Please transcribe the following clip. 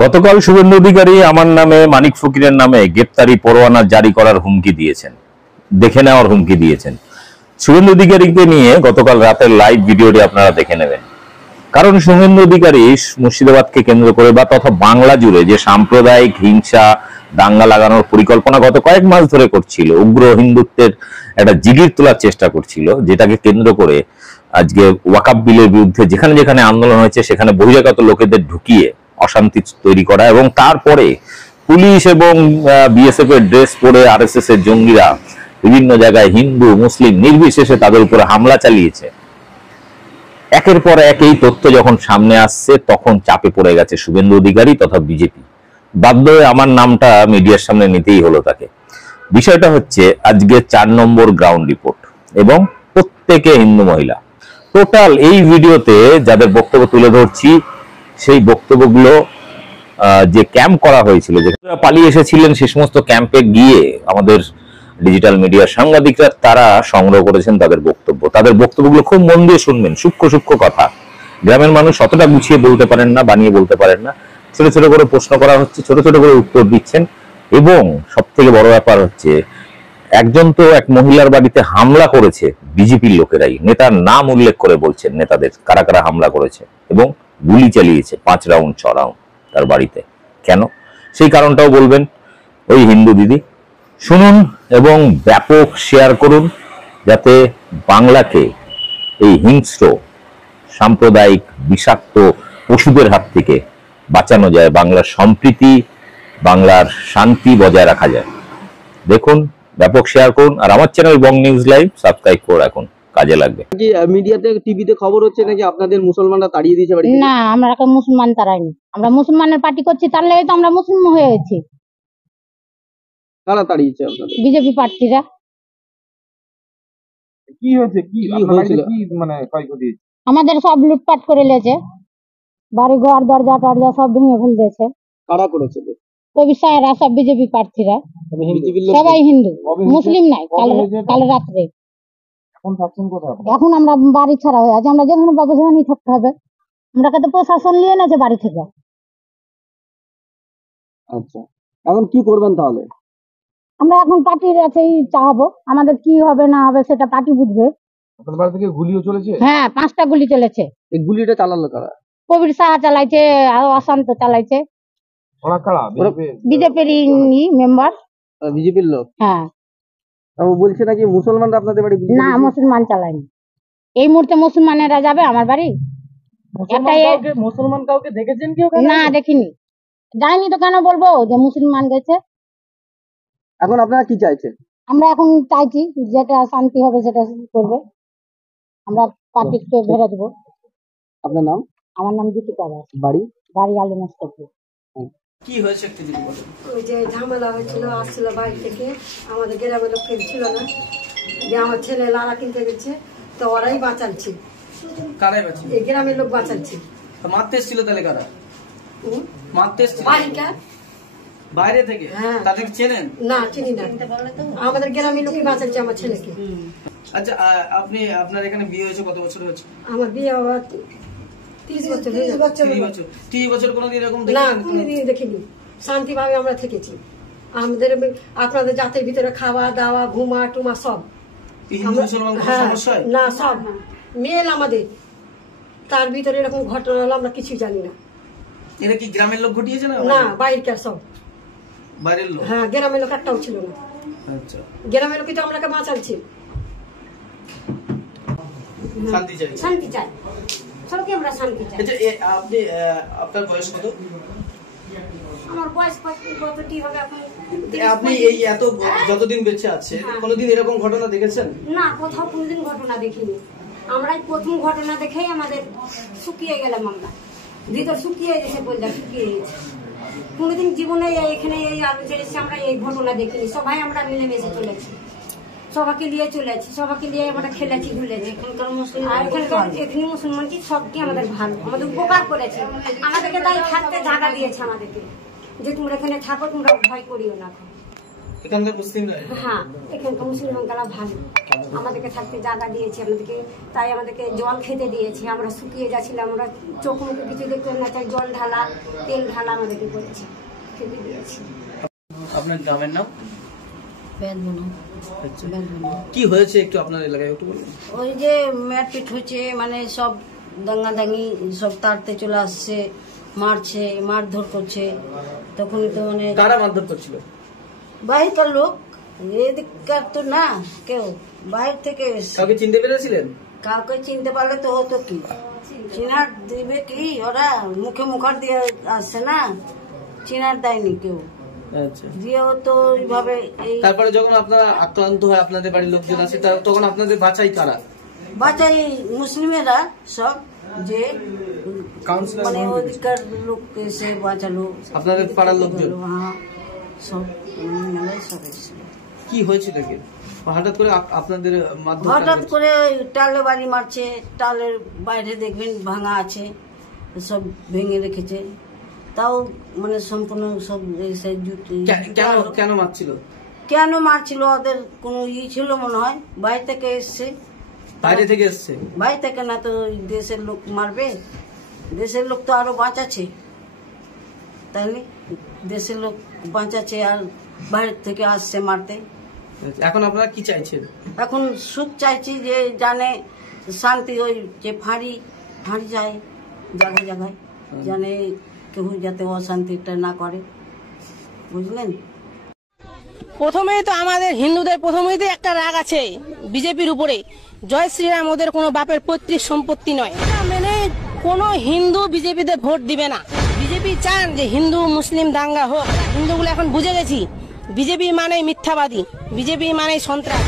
গতকাল শুভেন্দু অধিকারী আমার নামে মানিক ফকিরের নামে গ্রেপ্তারি পরোয়ানা জারি করার হুমকি দিয়েছেন, দেখে নেওয়ার হুমকি দিয়েছেন। শুভেন্দু অধিকারীকে নিয়ে গতকাল রাতের লাইভ ভিডিওটি আপনারা দেখে নেবেন। কারণ শুভেন্দু অধিকারী মুর্শিদাবাদকে কেন্দ্র করে বা তথা বাংলা জুড়ে যে সাম্প্রদায়িক হিংসা দাঙ্গা লাগানোর পরিকল্পনা গত কয়েক মাস ধরে করছিল, উগ্র হিন্দুত্বের একটা জিগির তোলার চেষ্টা করছিল, যেটাকে কেন্দ্র করে আজকে ওয়াকাফ বিলের বিরুদ্ধে যেখানে যেখানে আন্দোলন হয়েছে সেখানে বহিরাগত লোকেদের ঢুকিয়ে অশান্তি তৈরি করা এবং তারপরে পুলিশ এবং বিএসএফ এর ড্রেস পরে আরএসএস এর জঙ্গিরা বিভিন্ন জায়গায় হিন্দু মুসলিম নির্বিশেষে তাদের উপরে হামলা চালিয়েছে। একের পর এক এই তথ্য যখন সামনে আসছে তখন চাপে পড়ে গেছে শুভেন্দু অধিকারী তথা বিজেপি। বাধ্য হয়ে আমার নামটা মিডিয়ার সামনে নিতেই হলো তাকে। বিষয়টা হচ্ছে আজকে 4 নম্বর গ্রাউন্ড রিপোর্ট এবং প্রত্যেকে হিন্দু মহিলা। টোটাল এই ভিডিওতে যাদের বক্তব্য তুলে ধরছি সেই বক্তব্যগুলো যে ক্যাম্প করা হয়েছিল, যেখানে পালিয়ে এসেছিলেন সে সমস্ত ক্যাম্পে গিয়ে আমাদের ডিজিটাল মিডিয়ার সাংবাদিকরা তারা সংগ্রহ করেছেন তাদের বক্তব্যগুলো খুব মন দিয়ে শুনবেন। সূক্ষ্ম সূক্ষ্ম কথা, গ্রামের মানুষ অতটা গুছিয়ে বলতে পারেন না, বানিয়ে বলতে পারেন না। ছোট ছোট করে প্রশ্ন করা হচ্ছে, ছোট ছোট করে উত্তর দিচ্ছেন। এবং সব থেকে বড় ব্যাপার হচ্ছে একজন তো এক মহিলার বাড়িতে হামলা করেছে বিজেপির লোকেরাই, নেতার নাম উল্লেখ করে বলছেন নেতাদের কারা কারা হামলা করেছে এবং গুলি চালিয়েছে 5 রাউন্ড 6 রাউন্ড তার বাড়িতে। কেন সেই কারণটাও বলবেন ওই হিন্দু দিদি। শুনুন এবং ব্যাপক শেয়ার করুন যাতে বাংলাকে এই হিংস্র সাম্প্রদায়িক বিষাক্ত পশুদের হাত থেকে বাঁচানো যায়, বাংলার সম্প্রীতি বাংলার শান্তি বজায় রাখা যায়। দেখুন, ব্যাপক শেয়ার করুন আর আমার চ্যানেল বং নিউজ লাইভ সাবস্ক্রাইব করে রাখুন, কাজে লাগবে। মিডিয়াতে টিভিতে খবর হচ্ছে নাকি আপনাদের মুসলমানরা তাড়িয়ে দিয়েছে বাড়ি? না, আমরা মুসলমান তাড়াইনি, আমরা মুসলমানের পার্টি করছি, তাহলে তো আমরা মুসলিম হয়ে গেছি। কারা তাড়িয়েছে আপনাদের? বিজেপি প্রার্থীরা। কি হয়েছে, কি হয়েছিল? কি মানে ক্ষয়ক্ষতি? আমাদের সব লুটপাট করে লেছে, বাড়ি ঘর দরজা টরজা সব ভেঙে ফেল দিয়েছে। কারা করেছে? অভিষেকরা সব বিজেপি প্রার্থীরা, সবাই হিন্দু, মুসলিম নাই। কাল রাত্রে। এখন থাকছেন কোথায়? এখন আমরা বাড়ি ছাড়া হয়ে আছি, আমরা যেখানে পাবো সেখানেই থাকতে হবে। আমরা তো প্রশাসন নিয়ে নেছে বাড়ি থেকে। আচ্ছা, এখন কি করবেন তাহলে? আমরা এখন পার্টির কাছেই চাহাবো, আমাদের কি হবে না হবে সেটা পার্টি বুঝবে। আপনাদের বাড়ি থেকে গুলিও চলেছে? হ্যাঁ, 5টা গুলি চলেছে। এই গুলিটা চালালো কারা? কবির সাহা চালাইছে, আর অশান্ত চালাইছে। ওরা কারা? বিজেপির মেম্বার, বিজেপির লোক। হ্যাঁ। ও বলছে নাকি মুসলমানরা আপনাদের বাড়ি? না, মুসলমান চালায়নি। এই মুহূর্তে মুসলমানেরা যাবে আমার বাড়ি? মুসলমান কাউকে দেখেছেন কি ওখানে? না, দেখিনি, যাইনি তো কেন বলবো যে মুসলমান গেছে। এখন আপনারা কি চাইছেন? আমরা এখন চাইছি যেটা শান্তি হবে সেটা করবে, আমরা পার্টিকে ভেড়ে দেবো। আপনার নাম? আমার নাম দীপিকা দাস। বাড়ি? বাড়ি আলু নষ্টপুর। কি হয়েছে একটু যদি বলেন। ওই যে ঝামেলা হয়েছিল, আসছিল বাড়ি থেকে, আমাদের গ্রামের লোক ছিল না, যে আমার ছেলে লালা কিনতে গেছে, তো ওরাই বাঁচাচ্ছে। কারাই বাঁচাচ্ছে? এই গ্রামের লোক বাঁচাচ্ছে। মারতে এসেছিল তাহলে কারা? মারতে এসেছিল বাড়িকার বাইরে থেকে? হ্যাঁ। তাদের চেনেন? না, চিনি না, আমাদের গ্রামের লোকই বাঁচাচ্ছে আমার ছেলেকে। আচ্ছা, আপনি আপনার এখানে বিয়ে হয়েছে কত বছর হয়েছে? আমার বিয়ে হওয়ার 30 বছর হয়ে গেছে। 30 বছর কোনোদিন এরকম না, কোনোদিন দেখিনি। শান্তিভাবে আমরা থেকেছি। আমাদের আপনাদের জাতের ভিতরে খাওয়া দাওয়া ঘুমা টুমা সব। না, সব মেল আমাদের, তার ভিতরে এরকম ঘটনা হলো আমরা কিছু জানি না। এটা কি গ্রামের লোক ঘটিয়েছে না? না, বাইরের সব। বাইরের লোক? হ্যাঁ, গ্রামের লোক একটাও ছিল না। আচ্ছা, গ্রামের লোকই তো আমরা বাঁচাচ্ছি। শান্তি চাই, শান্তি চাই, সবকে আমরা শান্তি চাই। আচ্ছা, আপনি আপনার বয়স কত? আমার বয়স কতটি হবে এখন? আপনি এই এত যতদিন বেঁচে আছে কোনোদিন এরকম ঘটনা দেখেছেন? না, কোথাও কোনোদিন ঘটনা দেখিনি। আমরাই প্রথম ঘটনা দেখেই আমাদের শুকিয়ে গেলাম, আমরা ভিতর শুকিয়ে গেছে, বললাম শুকিয়ে গেছে। কোনোদিন জীবনে এখানে এই আলু ছেড়েছি আমরা এই ঘটনা দেখিনি। সবাই আমরা মিলেমিশে চলেছি, সবাইকে নিয়ে চলেছি, সবাইকে নিয়ে আমরা খেলেছি ঘুরেছি। এখানকার এখানে মুসলমান কি সবকে আমাদের ভালো, আমাদের উপকার করেছে, আমাদেরকে তাই থাকতে জায়গা দিয়েছে আমাদেরকে, যে তোমরা এখানে থাকো, তোমরা ভয় করিও না। এখানকার মুসলিমরা? হ্যাঁ, এখানকার মুসলিম আঙ্কালা ভালো, আমাদেরকে থাকতে জায়গা দিয়েছে, আমাদেরকে তাই আমাদেরকে জল খেতে দিয়েছে। আমরা শুকিয়ে যাচ্ছিলাম, আমরা চোখ মুখে কিছু দেখতে না, তাই জল ঢালা, তেল ঢালা আমাদেরকে করেছে, খেতে দিয়েছে। আপনার গ্রামের নাম? বেদবনা। আচ্ছা, বেদবনা। কি হয়েছে একটু আপনার এলাকায় একটু বলুন। ওই যে মারপিট হচ্ছে, মানে সব দাঙ্গাদাঙ্গি, সব তাড়তে চলে আসছে, মারছে, মারধর করছে। তখনই তো মানে কারা মারধর করছিল? বাইরেকার লোক, এদিককার তো না কেউ, বাইরে থেকে এসছে। কাউকে চিনতে পেরেছিলেন? কাউকে চিনতে পারলে তো হতো কি, চিনার দিবে কি, ওরা মুখে মুখার দিয়ে আসছে না, চিনার দেয়নি কেউ, আচ্ছা, দিয়েও তো ওইভাবে। এই তারপরে যখন আপনারা আক্রান্ত হয়, আপনাদের বাড়ির লোকজন আছে, তখন আপনাদের বাঁচাই কারা? বাঁচাই মুসলিমেরা সব, যে কাউন্সিলর মানে ওদিককার লোক এসে বাঁচালো, আপনাদের পাড়ার লোকজন? হ্যাঁ, সব মেলায় সব এসেছিল। কি হয়েছিল কি হঠাৎ করে আপনাদের মাধ্যমে? হঠাৎ করে টালে বাড়ি মারছে, টালের বাইরে দেখবেন ভাঙা আছে, সব ভেঙে রেখেছে, তাও মানে সম্পূর্ণ সব এসে কেন মারছিল? কেন মারছিল, ওদের কোনো ই ছিল মনে হয়, বাইরে থেকে এসছে। বাইরে থেকে এসছে? বাইরে থেকে না তো দেশের লোক মারবে, দেশের লোক তো আরো বাঁচাচ্ছে, তাইলে দেশের লোক বাঁচাচ্ছে আর বাইরে থেকে আসছে মারতে। এখন আপনারা কি চাইছেন? এখন সুখ চাইছি, যে জানে শান্তি, ওই যে ফাঁড়ি যায় জায়গায় জায়গায়, জানে কেউ যাতে অশান্তিটা না করে, বুঝলেন। প্রথমেই তো আমাদের হিন্দুদের প্রথমেই তো একটা রাগ আছে বিজেপির উপরে, জয় শ্রীরাম ওদের কোনো বাপের পৈতৃক সম্পত্তি নয়, এটা মেনে কোনো হিন্দু বিজেপিতে ভোট দিবে না। বিজেপি চান যে হিন্দু মুসলিম দাঙ্গা হোক, হিন্দুগুলো এখন বুঝে গেছি বিজেপি মানে মিথ্যাবাদী, বিজেপি মানে সন্ত্রাস।